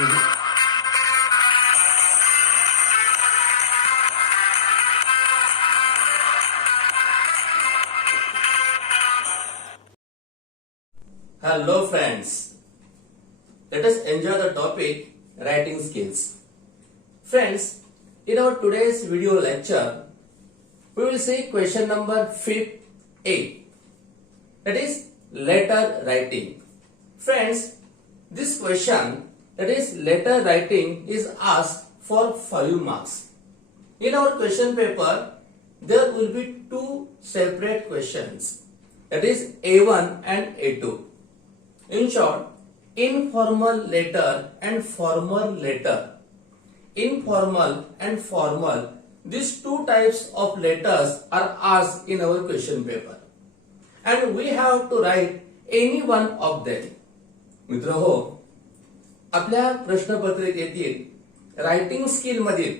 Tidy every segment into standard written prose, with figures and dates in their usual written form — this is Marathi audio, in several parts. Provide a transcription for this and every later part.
Hello friends, let us enjoy the topic writing skills. Friends, in our today's video lecture, we will see question number 5A, that is letter writing. Friends, this question, that is letter writing, is asked for 5 marks. In our question paper, there will be 2 separate questions, that is A1 and A2. In short, informal letter and formal letter. Informal and formal, these 2 types of letters are asked in our question paper. And we have to write any one of them. मित्र हो, आपल्या प्रश्नपत्रिकेतील रायटिंग स्किल मधील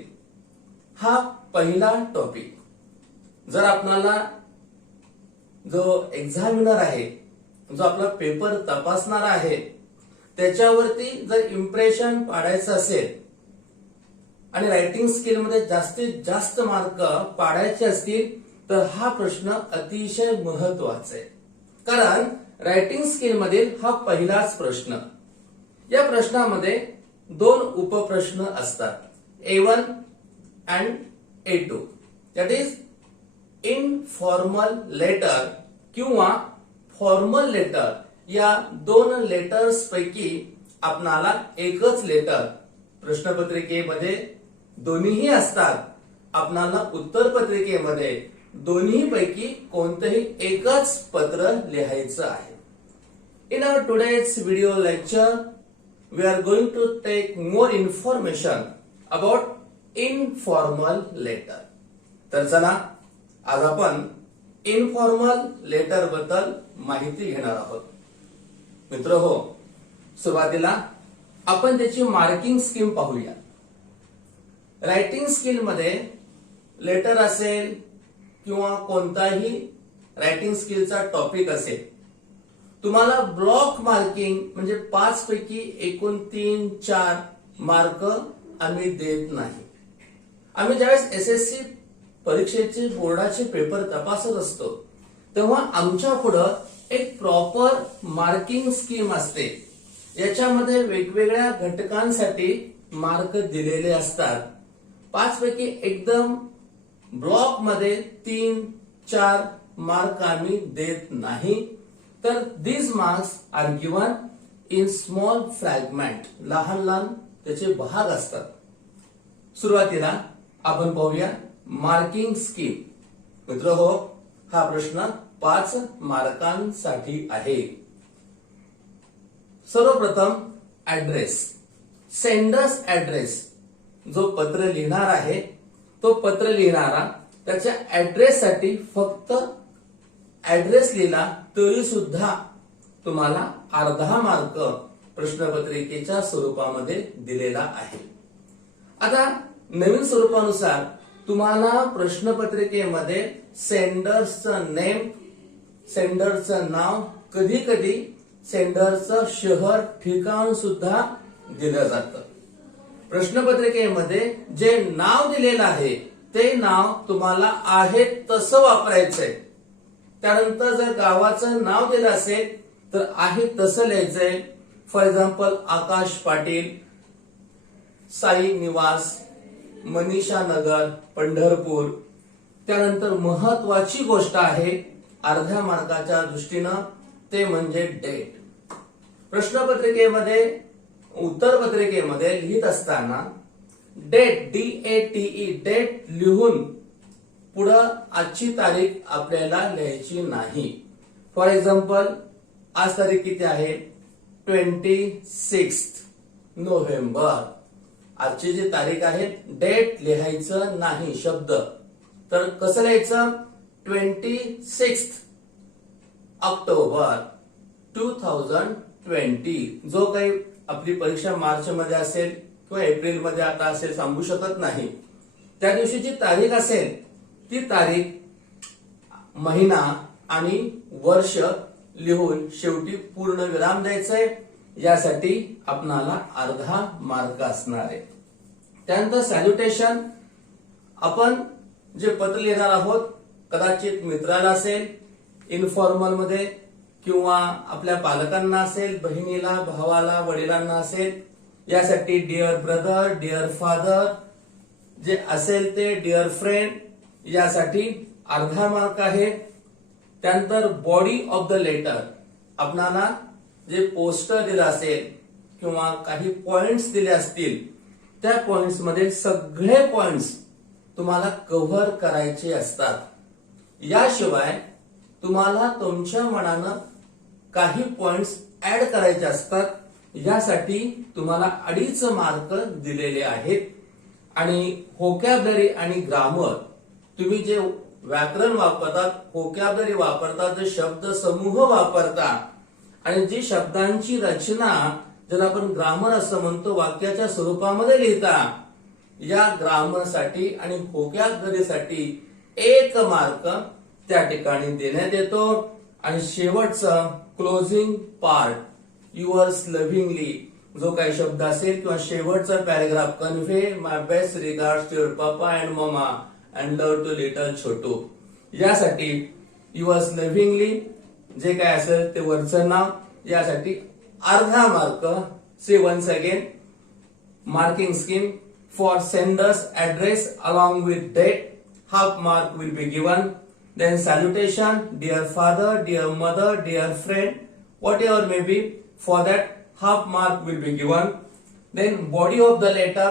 हा पहिला टॉपिक. जर आपल्याला जो एक्झामिनर आहे, जो आपला पेपर तपासणार आहे, त्याच्यावरती जर इम्प्रेशन पाडायचं असेल आणि रायटिंग स्किल मध्ये जास्तीत जास्त मार्क पाडायचे असतील तर हा प्रश्न अतिशय महत्वाचा आहे. कारण रायटिंग स्किल मधील हा पहिलाच प्रश्न. या प्रश्नामध्ये 2 उपप्रश्न असतात, A1 and A2. That is informal letter किंवा फॉर्मल लेटर. या 2 लेटर्स पैकी आपणाला एकच लेटर, प्रश्नपत्रिकेमध्ये दोन्हीही असतात, आपणाला उत्तरपत्रिकेमध्ये दोन्ही पैकी कोणतेही एकच पत्र लिहायचं आहे. In our today's video lecture, we are going to take more information about informal letter. तर चला आज आपण इनफॉर्मल लेटर बद्दल माहिती घेणार आहोत. मित्र हो, सुरुवातीला आपण त्याची मार्किंग स्कीम पाहूया. रायटिंग स्किल मध्ये लेटर असेल किंवा कोणताही रायटिंग स्किलचा टॉपिक असेल, तुम्हाला ब्लॉक मार्किंग म्हणजे 5 पैकी एकूण 3-4 मार्क आम्ही देत नाही. आम्ही ज्यावेळेस एसएससी परीक्षेचे बोर्डाचे पेपर तपासत असतो तेव्हा आमच्या पुढं एक प्रॉपर मार्किंग स्कीम असते. याच्यामध्ये वेगवेगळ्या घटकांसाठी मार्क दिलेले असतात. 5 पैकी एकदम ब्लॉक मध्ये 3-4 मार्क आम्ही देत नाही. तर these marks are given in small fragment. लहान लहान त्याचे भाग असतात. सुरुवातीला आपण पाहूया मार्किंग स्कीम. मित्र हो, हा प्रश्न 5 मार्कांसाठी आहे. सर्वप्रथम ऍड्रेस, सेंडर्स ऍड्रेस. जो पत्र लिहिणार आहे तो पत्र लिहिणारा त्याच्या ऍड्रेस साठी फक्त ऍड्रेस लिहिला तरी सुद्धा तुम्हाला अर्धा मार्क प्रश्नपत्रिकेच्या स्वरूपामध्ये दिलेला आहे. आता नवीन स्वरूपानुसार तुम्हाला प्रश्नपत्रिकेमध्ये सेंडर्सचं नेम, सेंडरचं नाव, कधी कधी सेंडरचं शहर, ठिकाण सुद्धा दिलं जातं. प्रश्नपत्रिकेमध्ये जे नाव दिलेलं आहे ते नाव तुम्हाला आहे तसं वापरायचंय. त्यानंतर जर गावाचं नाव दिलं असेल तर आहे तसं लिहायचंय. फॉर एक्झाम्पल आकाश पाटील, साई निवास, मनीषा नगर, पंढरपूर. त्यानंतर महत्वाची गोष्ट आहे अर्ध्या मार्काच्या दृष्टीनं, ते म्हणजे डेट. प्रश्नपत्रिकेमध्ये, उत्तरपत्रिकेमध्ये लिहित असताना डेट, DATE, डेट लिहून पुढं आजची तारीख आपल्याला लिहायची नाही. फॉर एक्झाम्पल आज तारीख किती आहे? 26 नोव्हेंबर. आजची जी तारीख आहे, डेट लिहायचं नाही शब्द. तर कसं लिहायचं? 26 ऑक्टोबर 2020. जो काही आपली परीक्षा मार्च मध्ये असेल किंवा एप्रिल मध्ये आता असेल सांगू शकत नाही, त्या दिवशीची तारीख असेल ती तारीख, महिना आणि वर्ष लिहून शेवटी पूर्ण विराम द्यायचंय. यासाठी आपणाला अर्धा मार्क असणार आहे. त्यानंतर सॅल्युटेशन, आपण जे पत्र लिहिणार आहोत कदाचित मित्राला असेल, इन्फॉर्मल मध्ये, किंवा आपल्या पालकांना असेल, बहिणीला, भावाला, वडिलांना असेल. यासाठी डिअर ब्रदर, डिअर फादर जे असेल ते, डिअर फ्रेंड यासाठी अर्धा मार्क आहे. त्यानंतर बॉडी ऑफ द लेटर, आपणाला जे पोस्टर दिलं असेल किंवा काही पॉइंट्स दिले असतील त्या पॉइंट्स मध्ये सगळे पॉइंट्स तुम्हाला कव्हर करायचे असतात. याशिवाय तुम्हाला तुमच्या मनानं काही पॉइंट्स ऍड करायचे असतात. यासाठी तुम्हाला 2.5 मार्क दिलेले आहेत. आणि व्होकॅब्युलरी आणि ग्रामर, तुम्ही जे व्याकरण वापरतात, व्होकॅब्युलरी वापरतात, जे शब्द समूह वापरता आणि जी शब्दांची रचना ज्याला आपण ग्रामर असं म्हणतो, वाक्याच्या स्वरूपामध्ये लिहिता, या ग्रामरसाठी आणि व्होकॅब्युलरीसाठी 1 मार्क त्या ठिकाणी देण्यात येतो. आणि शेवटचं क्लोजिंग पार्ट, युअर्स लव्हिंगली, जो काही शब्द असेल किंवा शेवटचा paragraph, convey my best regards to your papa and mama and love to little छोटू, यासाठी युअर्स लव्हिंगली जे काय असेल ते वरचं नाव, यासाठी अर्धा mark. See once again, marking scheme for sender's address along with date, half mark will be given. Then salutation, dear father, dear mother, dear friend, whatever may be, for that half mark will be given. Then body of the letter,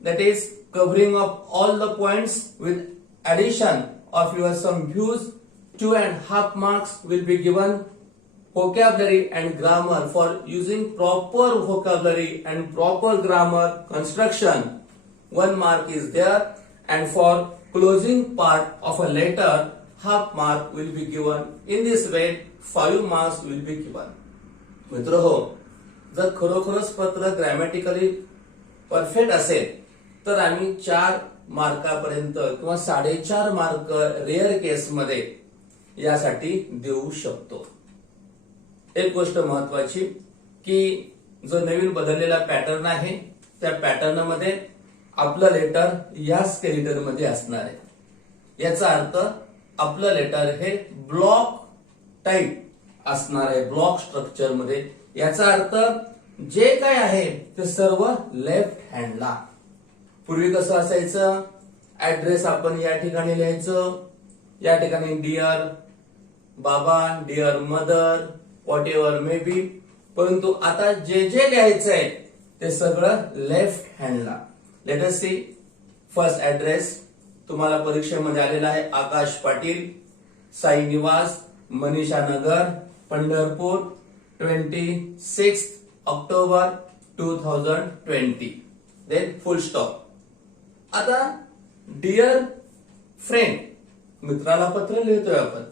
that is covering up all the points with addition of your some views, 2.5 marks will be given. Vocabulary and grammar, for using proper vocabulary and proper grammar construction, 1 mark is there. And for closing part of a letter, half mark will be given. In this way 5 marks will be given. मित्रहो, जर खरोखरच पत्र ग्रॅमॅटिकली परफेक्ट असेल तर आम्ही 4 मार्कापर्यंत किंवा 4.5 मार्क रेअर केस मध्ये यासाठी देऊ शकतो. एक गोष्ट महत्वाची की जो नवीन बदललेला पॅटर्न आहे त्या पॅटर्न मध्ये आपलं लेटर या स्केलेटन मध्ये असणार आहे. याचा अर्थ आपलं लेटर हे ब्लॉक टाइप असणार आहे, ब्लॉक स्ट्रक्चर मध्ये. याचा अर्थ जे काय आहे ते सर्व लेफ्ट हँडला. पूर्वी कसं असायचं, ऍड्रेस आपण या ठिकाणी लिहायचं, या ठिकाणी डिअर बाबा, dear mother, whatever may be. परंतु आता जे जे लिहायचंय ते सगळं लेफ्ट हँडला. Let us see. First address तुम्हाला परीक्षेमध्ये आलेला आहे, Akash Patil, Sai Niwas, Manisha Nagar, Pandharpur, 26 October 2020. Then full stop. आता डिअर फ्रेंड, मित्राला पत्र लिहितोय आपण,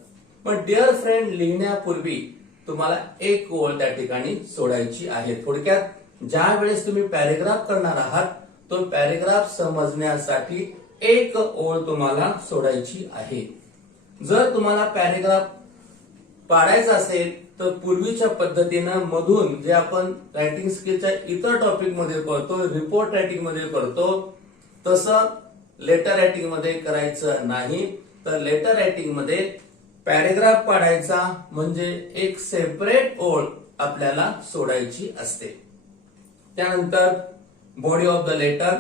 पण डिअर फ्रेंड लिहिण्यापूर्वी तुम्हाला एक ओळ त्या ठिकाणी सोडायची आहे. थोडक्यात ज्या वेळेस तुम्ही पॅरेग्राफ करणार आहात तो पॅरेग्राफ समजण्यासाठी एक ओळ तुम्हाला सोडायची आहे. जर तुम्हाला पॅरेग्राफ पाडायचा असेल तर पूर्वीच्या पद्धतीनं मधून जे आपण रायटिंग स्किलच्या इतर टॉपिक मध्ये करतो, रिपोर्ट रायटिंग मध्ये करतो, तसं लेटर रायटिंग मध्ये करायचं नाही. तर लेटर रायटिंग मध्ये पॅरेग्राफ पाडायचा म्हणजे एक सेपरेट ओळ आपल्याला सोडायची असते. त्यानंतर बॉडी ऑफ द लेटर,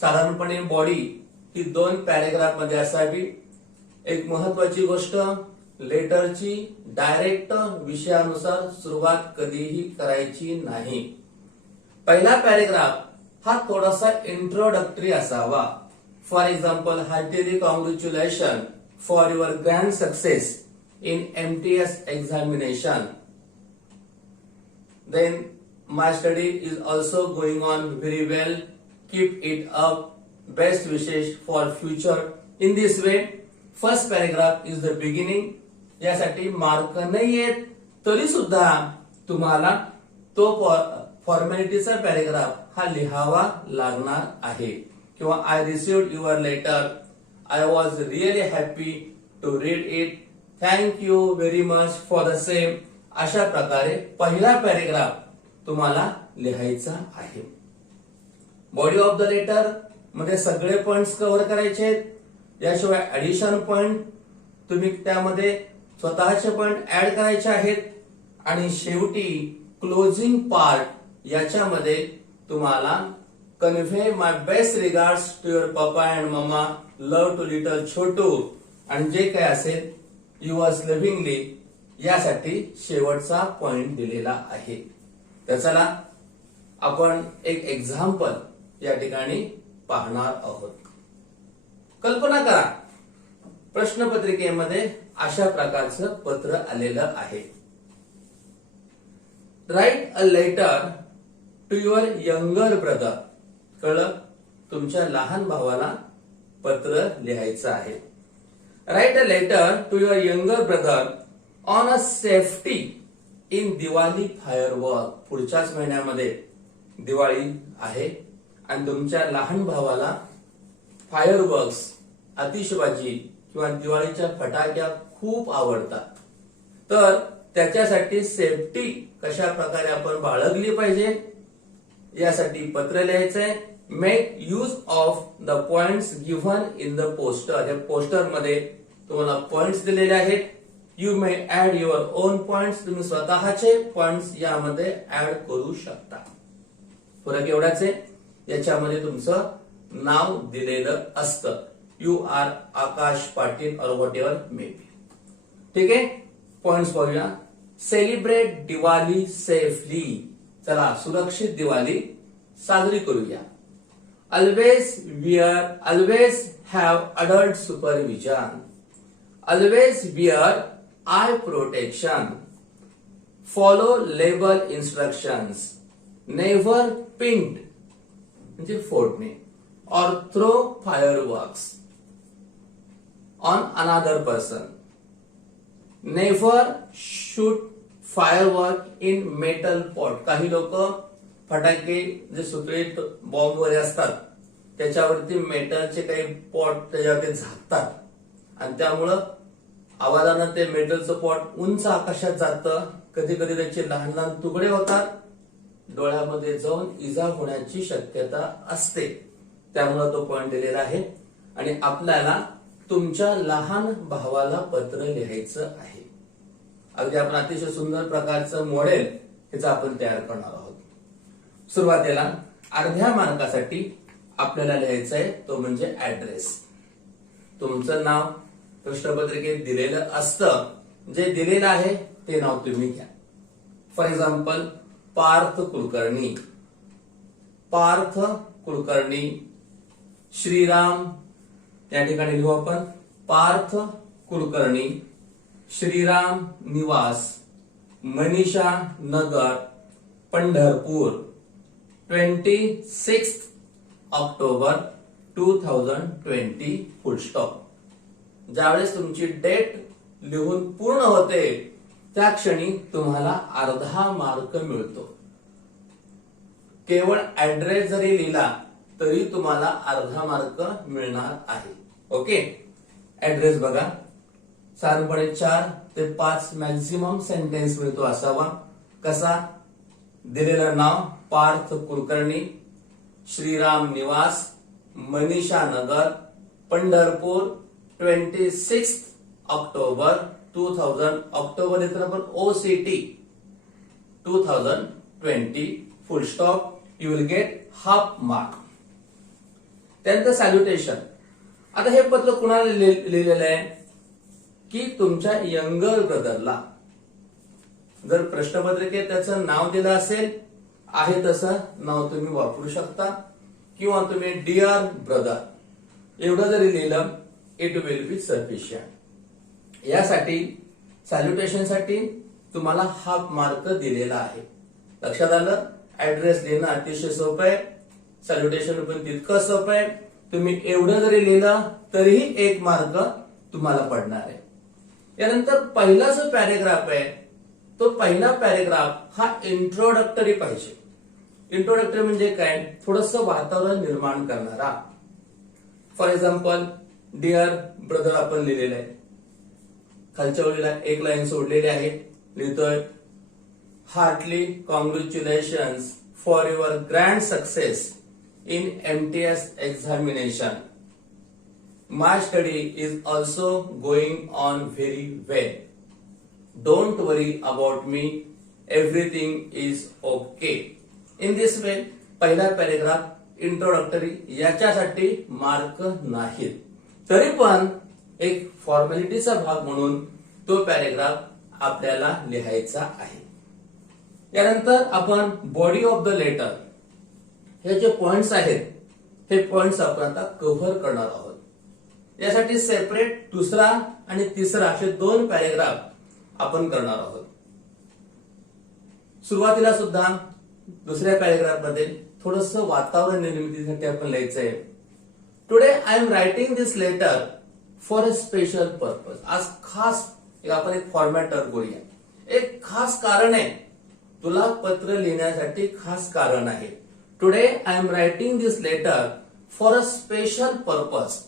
साधारणपणे बॉडी ही 2 पॅरेग्राफ मध्ये असावी. एक महत्वाची गोष्ट, लेटरची डायरेक्ट विषयानुसार सुरुवात कधीही करायची नाही. पहिला पॅरेग्राफ हा थोडासा इंट्रोडक्टरी असावा. For example, heartily congratulation for your grand success in MTS examination. Then my study is also going on very well. Keep it up. Best wishes for future. In this way, first paragraph is the beginning. यासाठी मार्क नाही येत तरी सुद्धा तुम्हाला तो फॉर्मॅलिटीचा पॅरेग्राफ हा लिहावा लागणार आहे. किंवा I received your letter, I was really happy to read it, thank you very much for the same. अशा प्रकारे पहिला पॅरेग्राफ तुम्हाला लिहायचा आहे. बॉडी ऑफ द लेटर मध्ये सगळे पॉइंट्स कव्हर करायचे आहेत. याशिवाय ऍडिशन पॉइंट तुम्ही त्यामध्ये स्वतःचे पॉइंट ऍड करायचे आहेत. आणि शेवटी क्लोजिंग पार्ट याच्यामध्ये तुम्हाला convey my best regards to your papa and mamma, love to little छोटू, आणि जे काय असेल युअर्स लव्हिंगली, यासाठी शेवटचा पॉइंट दिलेला आहे. तर चला आपण एक एक्झाम्पल या ठिकाणी पाहणार आहोत. कल्पना करा, प्रश्नपत्रिकेमध्ये अशा प्रकारचं पत्र आलेलं आहे. Write a letter to your younger brother. कळलं? तुमच्या लहान भावाला पत्र लिहायचं आहे. Write a letter to your younger brother on a safety in Diwali firework. पुढच्याच महिन्यामध्ये दिवाळी आहे आणि तुमच्या लहान भावाला फायरवर्क्स, आतिषबाजी किंवा दिवाळीच्या फटाक्या खूप आवडतात. तर त्याच्यासाठी सेफ्टी कशा प्रकारे आपण बाळगली पाहिजे यासाठी पत्र लिहायचंय. Make use of the points given in the poster. या पोस्टर मध्ये तुम्हाला पॉइंट्स दिलेले आहेत. You may add your own points. तुम्ही स्वतःचे पॉइंट्स यामध्ये ऍड करू शकता. फरक एवढाच आहे, याच्यामध्ये तुमचं नाव दिलेलं असतं. यू आर आकाश पाटील और व्हॉट एव्हर मे बी. ठीक आहे, पॉइंट्स पाहूया. Celebrate Diwali safely. चला सुरक्षित दिवाळी साजरी करूया. Always have adult supervision. Always wear eye protection. Follow label instructions. Never point म्हणजे फोडणे or throw fireworks on another person. Never shoot firework in metal pot. काही लोक फटाके जे सुतळीत बॉम्ब वगैरे असतात त्याच्यावरती मेटलचे काही पॉट त्याच्यावरती झाकतात आणि त्यामुळं आवाजानं ते मेटलचं पॉट उंच आकाशात जातं. कधी कधी त्याचे लहान लहान तुकडे होतात, डोळ्यामध्ये जाऊन इजा होण्याची शक्यता असते. त्यामुळे तो पॉइंट दिलेला आहे. आणि आपल्याला तुमच्या लहान भावाला पत्र लिहायचं आहे. अगदी आपण अतिशय सुंदर प्रकारचं मॉडेल ह्याचं आपण तयार करणार आहोत. सुरुवातीला अर्ध्या मार्कासाठी आपल्याला लिहायचं आहे तो म्हणजे ऍड्रेस. तुमचं नाव प्रश्नपत्रिकेत दिलेलं असतं, जे दिलेलं आहे ते नाव तुम्ही घ्या. For example Parth Kulkarni. पार्थ कुलकर्णी. श्रीराम या ठिकाणी लिहू आपण Parth Kulkarni. Shriram Niwas, Manisha Nagar, Pandharpur. 26 October 2020 full stop. ज्यावेळेस तुमची डेट लिहून पूर्ण होते त्या क्षणी तुम्हाला अर्धा मार्क मिळतो. केवळ ऍड्रेस जरी लिहिला तरी तुम्हाला अर्धा मार्क मिळणार आहे. ओके, ऍड्रेस बघा. साधारणपणे 4 ते 5 मॅक्झिमम सेंटेन्स मिळतो असावा. कसा? दिलेलं नाव पार्थ कुलकर्णी, श्रीराम निवास, मनीषा नगर, पंढरपूर, 26 ऑक्टोबर 2000. ऑक्टोबर येतं आपण OCT 2020 full stop. You will get half mark. त्यानंतर सॅल्युटेशन. आता हे पत्र कुणाला लिहिलेलं आहे की तुमच्या यंगर ब्रदरला. जर प्रश्नपत्रिकेत त्याचं नाव दिलं असेल, आहे तसं नाव तुम्ही वापरू शकता किंवा तुम्ही डिअर ब्रदर एवढं जरी लिहिलं इट विल बी सफिशियंट. यासाठी सॅल्युटेशन साठी तुम्हाला हाफ मार्क दिलेला आहे. लक्षात आलं? ऍड्रेस लिहिणं अतिशय सोपं आहे, सॅल्युटेशन पण तितकं सोपं आहे. तुम्ही एवढं जरी लिहिलं तरीही 1 मार्क तुम्हाला पडणार आहे. यानंतर पहिला जो पॅरेग्राफ आहे तो पहिला पॅरेग्राफ हा इंट्रोडक्टरी पाहिजे. इंट्रोडक्टरी म्हणजे काय? थोडंसं वातावरण निर्माण करणारा. फॉर एक्झाम्पल डिअर ब्रदर आपण लिहिलेलं आहे. खालच्या ओळीला 1 लाईन सोडलेली आहे. लिहितोय heartily congratulations for your grand success in MTS examination. My study is also going on very well. Don't worry about me. Everything is okay. In this way, पहिला पॅरेग्राफ इंट्रोडक्टरी याच्यासाठी मार्क नाहीत, तरी पण एक फॉर्मॅलिटीचा भाग म्हणून तो पॅरेग्राफ आपल्याला लिहायचा आहे. यानंतर आपण बॉडी ऑफ द लेटर हे जे पॉइंट्स आहेत हे पॉइंट्स आपण आता कव्हर करणार आहोत. यासाठी सेपरेट दुसरा आणि तिसरा असे दोन पॅरेग्राफ आपण करणार आहोत. सुरुवातीला सुद्धा दुसऱ्या पॅरेग्राफ मध्ये थोडस वातावरण निर्मितीसाठी आपण लिहायचंय. Today I am writing this letter for a special purpose. आज खास आपण एक फॉर्मॅट करूया. एक खास कारण आहे, तुला पत्र लिहिण्यासाठी खास कारण आहे. Today I am writing this letter for a special purpose.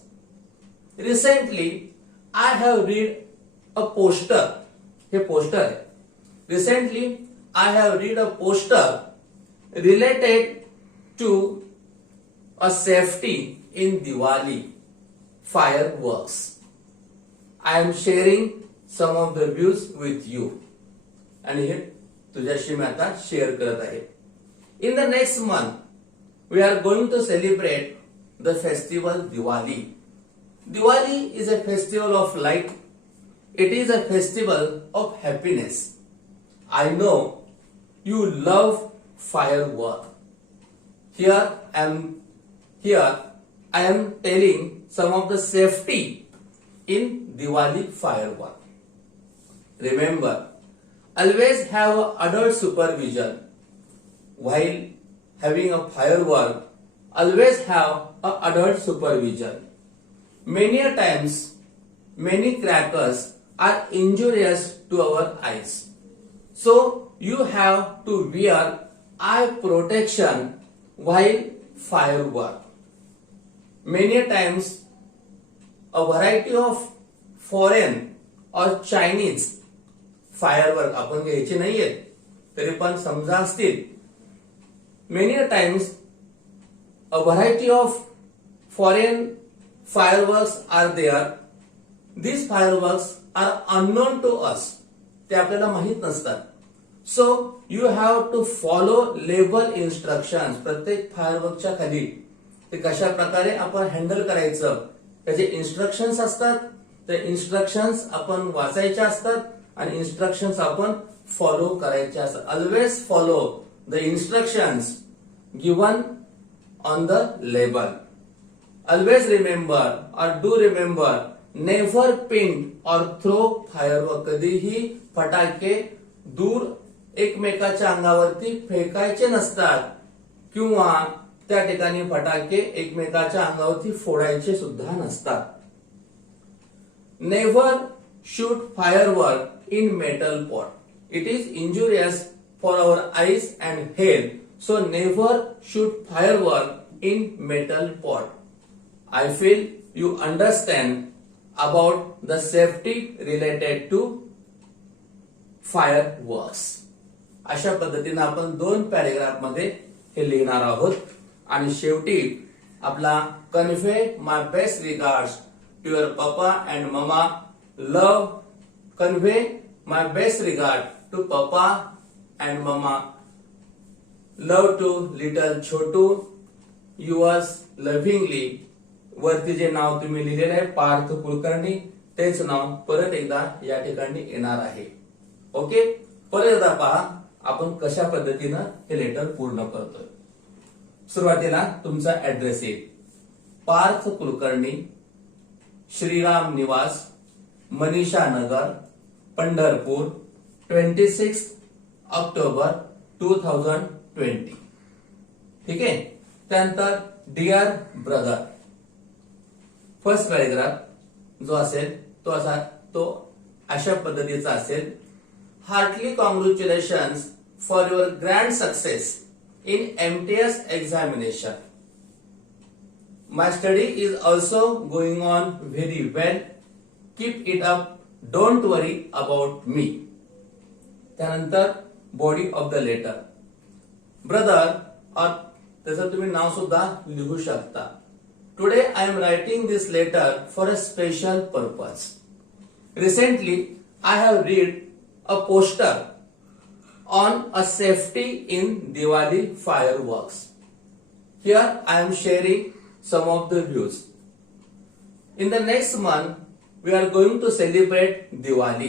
Recently I have read a poster. हे पोस्टर आहे. Recently I have read a poster related to a safety in Diwali fireworks. I am sharing some of the views with you. आणि हे तुझ्याशी मी आता शेअर करत आहे. In the next month we are going to celebrate the festival Diwali. Diwali is a festival of light. It is a festival of happiness. I know you love firework. Here I am telling some of the safety in Diwali firework. Remember, always have adult supervision while having a firework. Always have a adult supervision. Many a times, many crackers are injurious to our eyes. So you have to wear eye protection while firework. Many times a variety of foreign or Chinese firework आपण घ्यायचे नाहीये, तरी पण समजा असतील. Many times a variety of foreign fireworks are there. These fireworks are unknown to us. ते आपल्याला माहित नसतात. So you have to follow label instructions. प्रत्येक फायरवर्कच्या खाली ते कशा प्रकारे आपण हँडल करायचं त्याचे इन्स्ट्रक्शन्स असतात. ते इन्स्ट्रक्शन्स आपण वाचायचे असतात आणि इन्स्ट्रक्शन्स आपण फॉलो करायचे असतात. Always follow the instructions given on the label. Always remember और डू रिमेंबर, नेव्हर पिन और थ्रो फायरवर्क. कधीही फटाके दूर एकमेकाच्या अंगावरती फेकायचे नसतात किंवा त्या ठिकाणी फटाके एकमेकाच्या अंगावरती फोडायचे सुद्धा नसतात. Never shoot firework in metal pot. It is injurious for our eyes and health. So never shoot firework in metal pot. I feel you understand about the safety related to fireworks. अशा पद्धतीने आपण दोन पॅरेग्राफ मध्ये हे लिहिणार आहोत. आणि शेवटी आपला convey my best regards to your papa and mama. Love, convey my best regard to papa and mama. Love to little छोटू. Yours lovingly. वरती जे नाव तुम्ही लिहिलेलं आहे पार्थ कुलकर्णी, तेच नाव परत एकदा या ठिकाणी येणार आहे. ओके, परत एकदा पहा आपण कशा पद्धतीनं हे लेटर पूर्ण करतोय. सुरुवातीला तुमचा ऍड्रेस येईल. पार्थ कुलकर्णी, श्रीराम निवास, मनीषा नगर, पंढरपूर, 26 ऑक्टोबर 2020. ठीक आहे. त्यानंतर डिअर ब्रदर. फर्स्ट पॅरेग्राफ जो असेल तो अशा पद्धतीचा असेल. Heartly congratulations for your grand success in MTS examination. My study is also going on very well. Keep it up. Don't worry about me. त्यानंतर body of the letter. Brother और त्याचं तुम्ही नाव सुद्धा लिहू शकता. Today I am writing this letter for a special purpose. Recently I have read a poster on a safety in Diwali fireworks. Here I am sharing some of the views. In the next month, we are going to celebrate Diwali.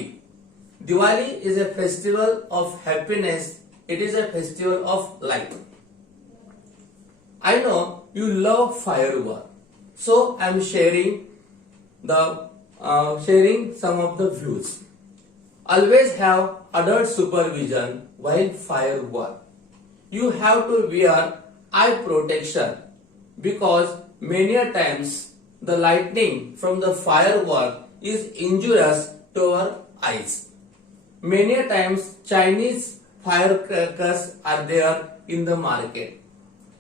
Diwali is a festival of happiness. It is a festival of light. I know you love firework, so I am sharing some of the views. Always have adult supervision while firework. You have to wear eye protection because many a times the lightning from the firework is injurious to our eyes. Many a times Chinese firecrackers are there in the market.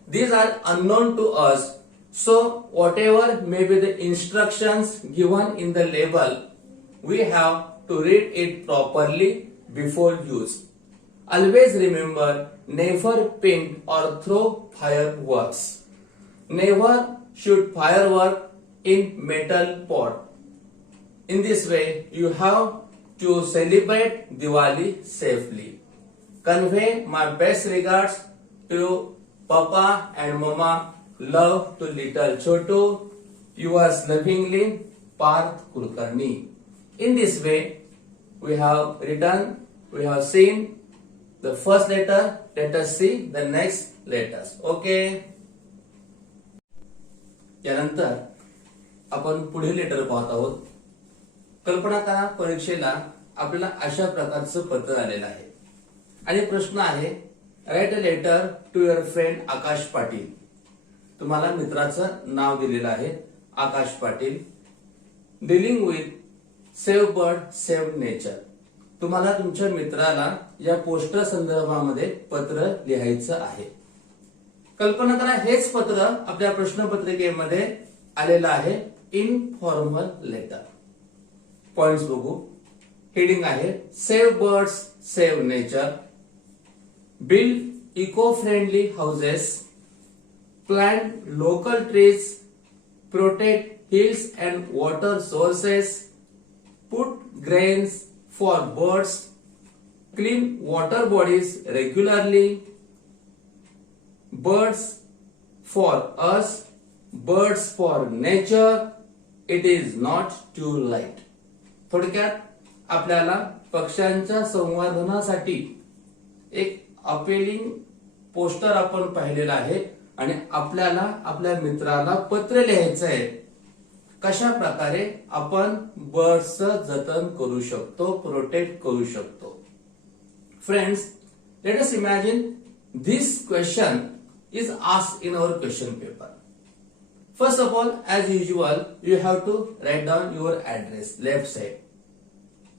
These are unknown to us, so whatever may be the instructions given in the label, we have to read it properly before use. Always remember, never paint or throw fireworks. Never shoot firework in metal pot. In this way, you have to celebrate Diwali safely. Convey my best regards to Papa and Mama. Love to little Chotu. Yours lovingly, Parth Kulkarni. In this way, we have seen the first letter. Let us see the next letters. Okay. यानंतर आपण पुढील लेटर पाहत आहोत. कल्पना करा, परीक्षेला आपल्याला अशा प्रकारचं पत्र आलेलं आहे आणि प्रश्न आहे, write a letter to your friend Akash Patil. तुम्हाला मित्राचं नाव दिलेलं आहे Akash Patil. Dealing with save bird save nature. तुम्हाला तुमच्या मित्राला या पोस्टर संदर्भामध्ये पत्र लिहायचं आहे. कल्पना करा, हेच पत्र आपल्या प्रश्नपत्रिकेमध्ये आलेलं आहे इनफॉर्मल लेटर. पॉइंट्स बघू. हेडिंग आहे save birds save nature. Build eco friendly houses. Plant local trees. Protect hills and water sources. Put grains for birds. Clean water bodies regularly. Birds for us. Birds for nature. It is not too late. थोडक्यात आपल्याला पक्ष्यांच्या संवर्धनासाठी एक अपेलिंग पोस्टर आपण पाहिलेलं आहे आणि आपल्याला आपल्या मित्राला पत्र लिहायचं आहे कशा प्रकारे आपण बर्ड्सचं जतन करू शकतो, प्रोटेक्ट करू शकतो. Friends, let us imagine this question is asked in our question paper. First of all, as usual, you have to write down your address left side.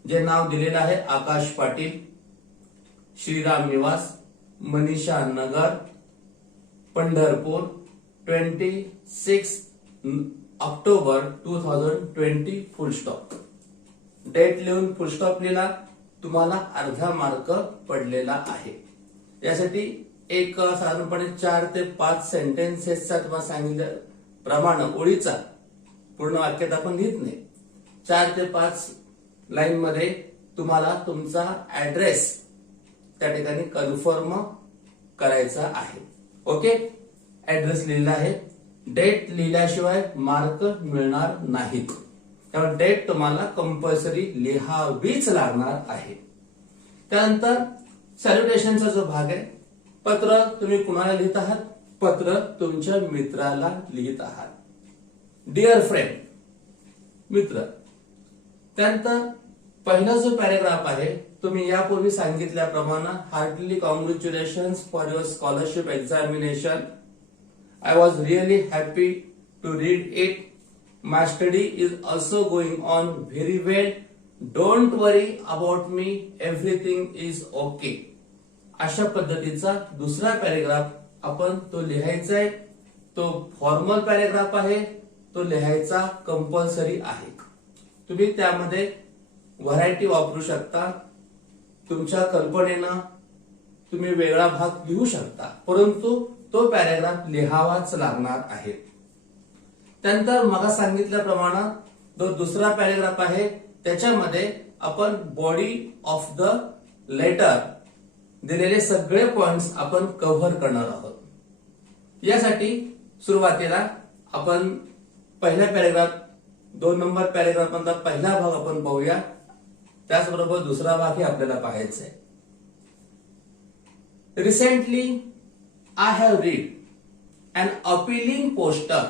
जे नाव दिलेलं आहे Akash Patil, Shriram Niwas, Manisha Nagar, Pandharpur, 26 October 2020 full stop. Date लिहून फुल स्टॉप लिहिला, तुम्हाला अर्धा मार्क पडलेला आहे. यासाठी एक साधारणपणे 4 ते 5 सेंटेन्सेसचा तुम्हाला सांगितलं प्रमाणे ओळीचा पूर्ण वाक्यात आपण लिहित नाही. 4 ते 5 लाईन मध्ये तुम्हाला तुमचा ऍड्रेस त्या ठिकाणी कन्फर्म करायचा आहे. ओके, ऍड्रेस लिहिला आहे. डेट लिहिल्याशिवाय मार्क मिळणार नाहीत, त्यामुळे डेट तुम्हाला कंपल्सरी लिहावीच लागणार आहे. त्यानंतर सॅल्युटेशनचा जो भाग आहे, पत्र तुम्ही कुणाला लिहित आहात? पत्र तुमच्या मित्राला लिहित आहात. डिअर फ्रेंड, मित्र. त्यानंतर पहिला जो पॅरेग्राफ आहे, तुम्ही यापूर्वी सांगितल्याप्रमाणे heartly congratulations for your scholarship examination. I was really happy to read it. My study is also going on very well. Don't worry about me. Everything is okay. अशा पद्धतीचा दुसरा पॅरेग्राफ आपण तो लिहायचा आहे. तो फॉर्मल पॅरेग्राफ आहे, तो लिहायचा कंपल्सरी आहे. तुम्ही त्यामध्ये व्हरायटी वापरू शकता. तुमच्या कल्पनेनं तुम्ही वेगळा भाग लिहू शकता, परंतु तो पॅरेग्राफ लिहावाच लागणार आहे. त्यानंतर मग सांगितल्याप्रमाणे जो दुसरा पॅरेग्राफ आहे त्याच्यामध्ये आपण बॉडी ऑफ द लेटर दिलेले सगळे पॉइंट्स आपण कव्हर करणार आहोत. यासाठी सुरुवातीला आपण पहिल्या पॅरेग्राफ 2 नंबर पॅरेग्राफ मधला पहिला भाग आपण पाहूया. त्याचबरोबर दुसरा भागही आपल्याला पाहायचा आहे. Recently I have read an appealing poster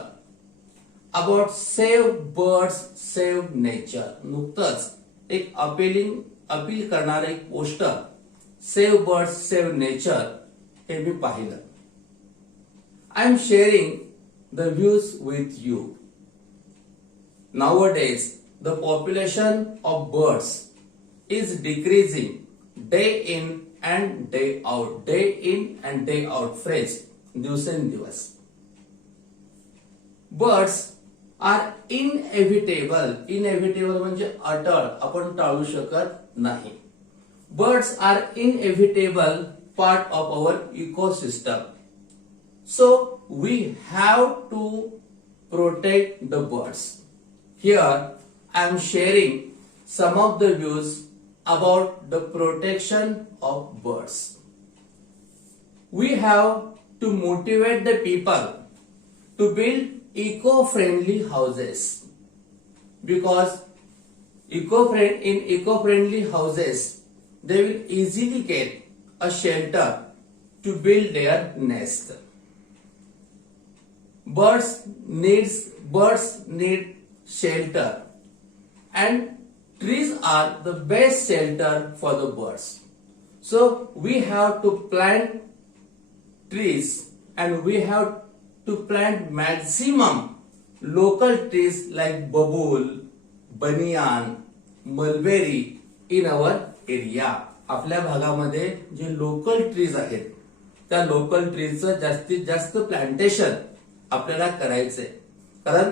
about save birds save nature. नुकतंच एक अपील करणारे एक poster save birds save nature हे मी पाहिलं. I am sharing the views with you. Nowadays the population of birds is decreasing day in and day out. Day in and day out phrase दिवसेंदिवस. Birds are inevitable. इनएव्हिटेबल म्हणजे अटळ, आपण टाळू शकत नाही. Birds are inevitable part of our ecosystem. So we have to protect the birds. Here I am sharing some of the views about the protection of birds. We have to motivate the people to build eco-friendly houses, because in eco-friendly houses they will easily get a shelter to build their nest. Birds need shelter, and trees are the best shelter for the birds. So we have to plant trees, and we have to plant maximum local trees like babul, banyan, mulberry in our area. आपल्या भागामध्ये जे लोकल ट्रीज आहेत त्या लोकल ट्रीजचं जास्तीत जास्त प्लांटेशन आपल्याला करायचंय, कारण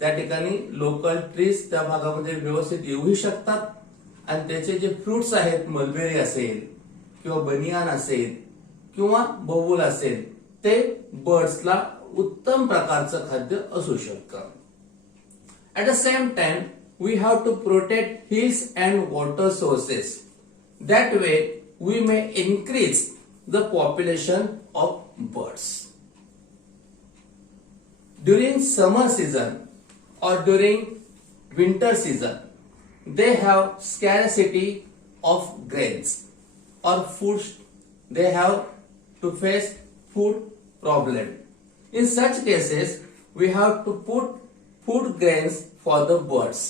त्या ठिकाणी लोकल ट्रीज त्या भागामध्ये व्यवस्थित येऊही शकतात आणि त्याचे जे फ्रुट्स आहेत, मलबेरी असेल किंवा बनियान असेल किंवा बबूल असेल, ते बर्ड्सला उत्तम प्रकारचं खाद्य असू शकतं. At the same time we have to protect hills and water sources. That way we may increase the population of birds. During summer season or during winter season, they have scarcity of grains or food. They have to face food problem. In such cases, we have to put food grains for the birds.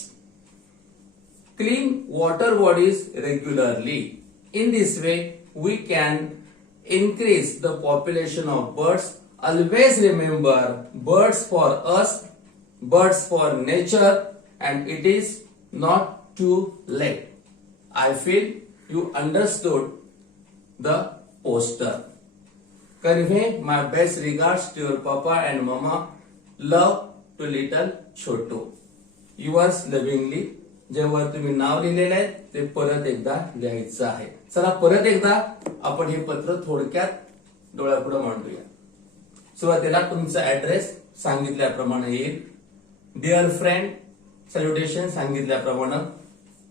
Clean water bodies regularly. In this way, we can increase the population of birds. Always remember, birds for us, birds for nature, and it is not too late. I feel you understood the poster. Convey my best regards to your papa and mama. Love to little Chotu. Yours lovingly. जेव्हा तुम्ही नाव लिहिलेलं आहे ते परत एकदा लिहायचं आहे. चला परत एकदा आपण हे पत्र थोडक्यात डोळ्यापुढे मांडूया. सुरुवातीला तुमचा ऍड्रेस सांगितल्याप्रमाणे येईल. डिअर फ्रेंड, सॅल्युटेशन सांगितल्याप्रमाणे.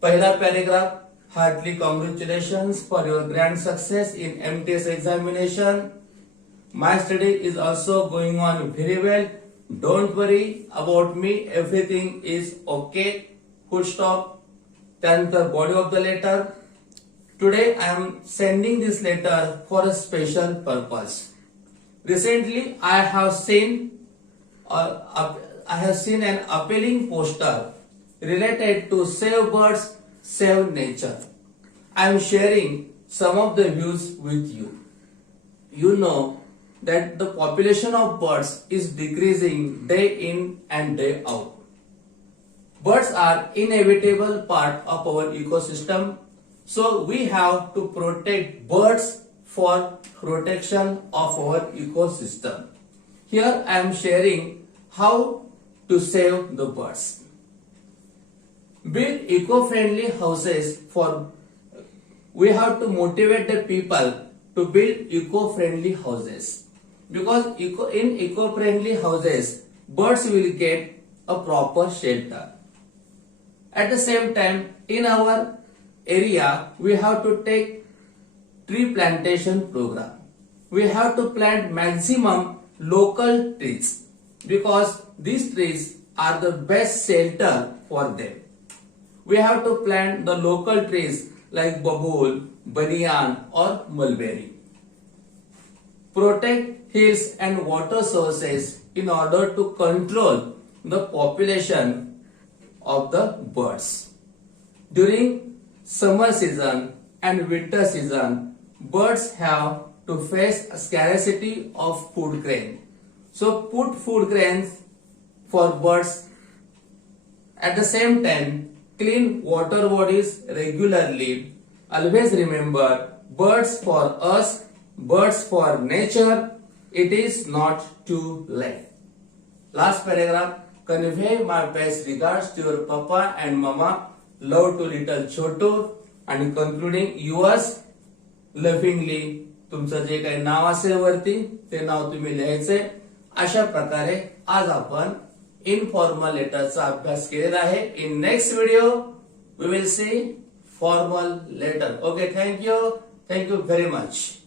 पहिला paragraph, heartly congratulations for your grand success in MTS examination. My study is also going on very well. Don't worry about me. Everything is okay. Full stop. त्यानंतर body of the letter. Today I am sending this letter for a special purpose. Recently I have seen an appealing poster related to save birds, save nature. I am sharing some of the views with you. You know that the population of birds is decreasing day in and day out. Birds are inevitable part of our ecosystem, so we have to protect birds for protection of our ecosystem. Here I am sharing how to save the birds. Build eco-friendly houses for. We have to motivate the people to build eco-friendly houses, because in eco-friendly houses birds will get a proper shelter. At the same time, in our area we have to take tree plantation program. We have to plant maximum local trees, because these trees are the best shelter for them. We have to plant the local trees like babool, banyan or mulberry. Protect hills and water sources in order to control the population of the birds. During summer season and winter season, birds have to face a scarcity of food grain. So put food grains for birds. At the same time, clean water bodies regularly. Always remember, birds for us, birds for nature. It is not too late. Last paragraph. Convey my best regards to your papa and mama. Love to little Chotu. आणि concluding yours lovingly. तुमचं जे काही नाव असेल वरती ते नाव तुम्ही लिहायचे. अशा प्रकारे आज आपण इनफॉर्मल लेटरचा अभ्यास केलेला आहे. In next video we will see formal letter. Okay, thank you very much.